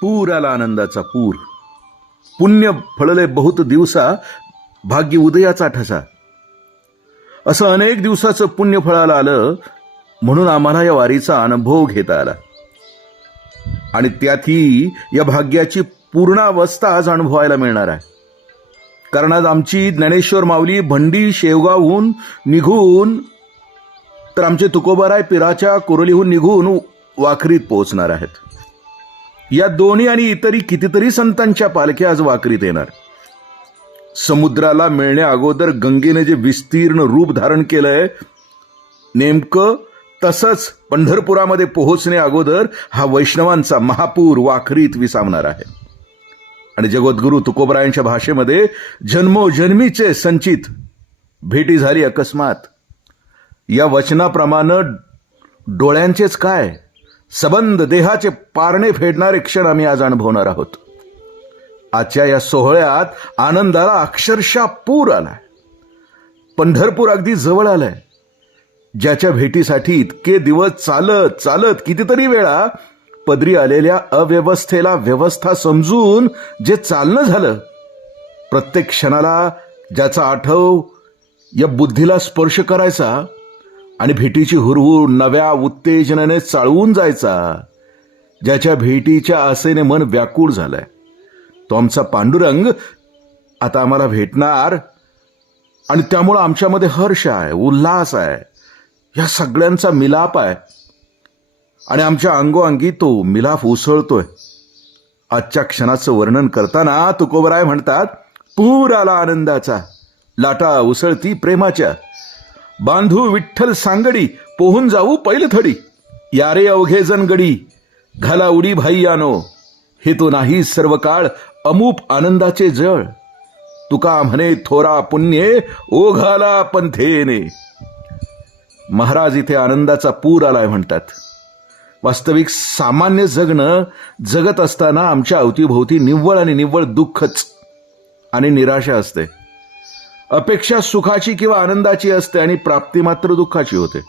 पूर आला आनंदाचा पूर. पुण्य फळले बहुत दिवसा, भाग्य उदयाचा ठसा. असं अनेक दिवसाचं पुण्य फळाला आलं, म्हणून आम्हाला या वारीचा अनुभव घेता आला. आणि त्यातही या भाग्याची पूर्णावस्था आज अनुभवायला मिळणार आहे. कारण आज आमची ज्ञानेश्वर माऊली भंडी शेवगावहून निघून तर आमचे तुकोबाराय पिराच्या कोरोलीहून निघून वाखरीत पोहोचणार आहेत. या दोन्ही आणि इतरही कितीतरी संतांच्या पालख्या आज वाखरीत येणार. समुद्राला मिळण्या अगोदर गंगेने जे विस्तीर्ण रूप धारण केलंय, नेमकं तसंच पंढरपुरामध्ये पोहोचण्या अगोदर हा वैष्णवांचा महापूर वाखरीत विसावणार आहे. आणि जगद्गुरु तुकोबरायांच्या भाषेमध्ये जन्मोजन्मीचे संचित भेटी झाली अकस्मात. या वचनाप्रमाणे डोळ्यांचेच काय, सबंध देहाचे पारणे फेडणारे क्षण आम्ही आज अनुभवणार आहोत. आजच्या या सोहळ्यात आनंदाला अक्षरशः पूर आलाय. पंढरपूर अगदी जवळ आलंय. ज्याच्या भेटीसाठी इतके दिवस चालत चालत कितीतरी वेळा पदरी आलेल्या अव्यवस्थेला व्यवस्था समजून जे चालणं झालं, प्रत्येक क्षणाला ज्याचा आठव या बुद्धीला स्पर्श करायचा आणि भेटीची हुरहुर नव्या उत्तेजनाने चाळवून जायचा, ज्याच्या भेटीच्या आसेने मन व्याकुळ झालंय, तो आमचा पांडुरंग आता आम्हाला भेटणार. आणि त्यामुळं आमच्यामध्ये हर्ष आहे, उल्हास आहे, या सगळ्यांचा मिलाप आहे. आणि आमच्या अंगोअंगी तो मिलाप उसळतोय. आजच्या क्षणाचं वर्णन करताना तुकोबराय म्हणतात, पूर आला आनंदाचा, लाटा उसळती प्रेमाच्या, बांधू विठ्ठल सांगडी, पोहून जाऊ पैलथडी, यारे अवघे जण गडी, घाला उडी भाई यानो, हे तो नाही सर्व काळ अमूप आनंदाचे जळ, तुका म्हणे थोरा पुण्ये ओघाला पंथेने. महाराज इथे आनंदाचा पूर आलाय म्हणतात. वास्तविक सामान्य जगणं जगत असताना आमच्या अवतीभोवती निव्वळ आणि निव्वळ दुःखच आणि निराशा असते. अपेक्षा सुखाची किंवा आनंदाची असते आणि प्राप्ती मात्र दुःखाची होते.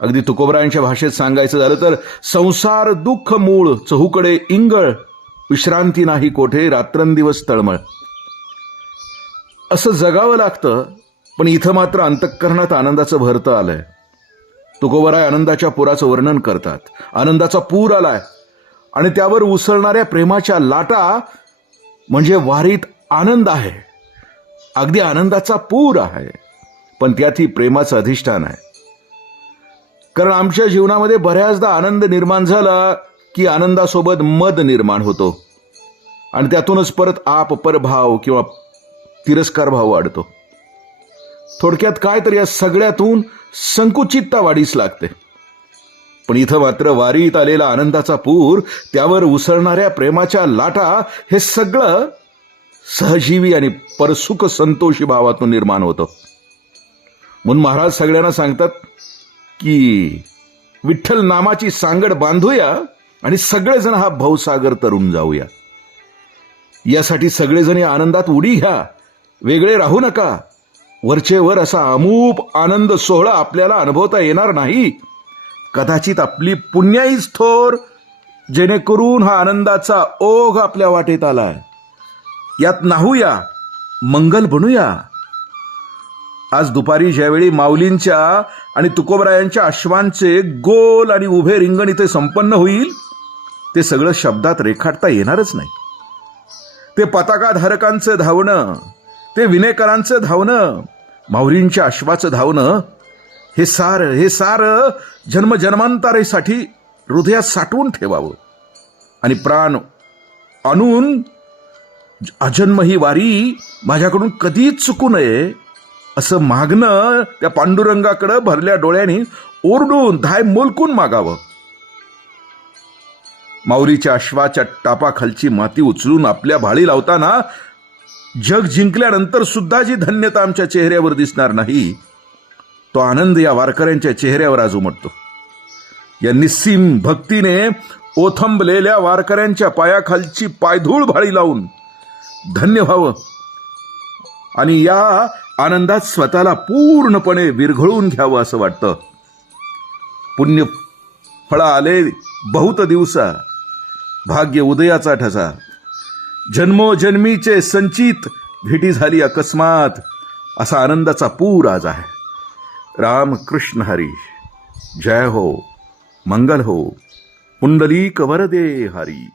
अगदी तुकोबरायांच्या भाषेत सांगायचं झालं तर, संसार दुःख मूळ, चहूकडे इंगळ, विश्रांती नाही कोठे, रात्रंदिवस तळमळ. असं जगावं लागतं. पण इथं मात्र अंतःकरणात आनंदाचं भरतं आलंय. तुकोबराय आनंदाच्या पुराचं वर्णन करतात. आनंदाचा पूर आलाय आणि त्यावर उसळणाऱ्या प्रेमाच्या लाटा म्हणजे वारीत आनंद आहे. अगदी आनंदाचा पूर आहे, पण त्यातही प्रेमाचं अधिष्ठान आहे. कारण आमच्या जीवनामध्ये बऱ्याचदा आनंद निर्माण झाला की आनंदासोबत मद निर्माण होतो आणि त्यातूनच परत आप परभाव किंवा तिरस्कार भाव वाढतो. थोडक्यात काय तर या सगळ्यातून संकुचितता वाढीस लागते. पण इथं मात्र वारीत आलेला आनंदाचा पूर, त्यावर उसळणाऱ्या प्रेमाच्या लाटा, हे सगळं सहजीवी आणि परसुख संतोषी भावातून निर्माण होतं. म्हणून महाराज सगळ्यांना सांगतात की विठ्ठल नामाची सांगड बांधूया आणि सगळेजण हा भवसागर तरून जाऊया. यासाठी सगळेजण या आनंदात उडी घ्या, वेगळे राहू नका. वरचे वर असा अमूप आनंद सोहळा आपल्याला अनुभवता येणार नाही. कदाचित आपली पुण्याईच थोर, जेणेकरून हा आनंदाचा ओघ आपल्या वाटेत आलाय. यात नाहूया, मंगल बनूया. आज दुपारी ज्यावेळी माऊलींच्या आणि तुकोबरायांच्या अश्वांचे गोल आणि उभे रिंगण इथे संपन्न होईल, ते सगळं शब्दात रेखाटता येणारच नाही. ते पताकाधारकांचं धावणं, ते विनेकरांचं धावणं, माऊलींच्या अश्वाचं धावणं, हे सार जन्मजन्मांतरेसाठी हृदयात साठवून ठेवावं आणि प्राण आणून अजन्म ही वारी माझ्याकडून कधीच चुकू नये असं मागणं त्या पांडुरंगाकडे भरल्या डोळ्यांनी ओरडून धाय मोलकून मागावं. माऊलीच्या अश्वाच्या टापाखालची माती उचलून आपल्या भाळी लावताना जग जिंकल्यानंतर सुद्धा जी धन्यता आमच्या चेहऱ्यावर दिसणार नाही, तो आनंद या वारकऱ्यांच्या चेहऱ्यावर आज उमटतो. या निस्सीम भक्तीने ओथंबलेल्या वारकऱ्यांच्या पायाखालची पायधूळ भाळी लावून धन्य व्हावं आणि या आनंदात स्वतःला पूर्णपणे विरघळून घ्यावं असं वाटतं. पुण्य फळ आले बहुत दिवसा, भाग्य उदयाचा ठसा. जन्मोजन्मीचे संचित भेटी झाली अकस्मात, असा आनंदाचा पूर आज आहे. राम कृष्ण हरी. जय हो, मंगल हो. पुंडलीक वरदे हरी.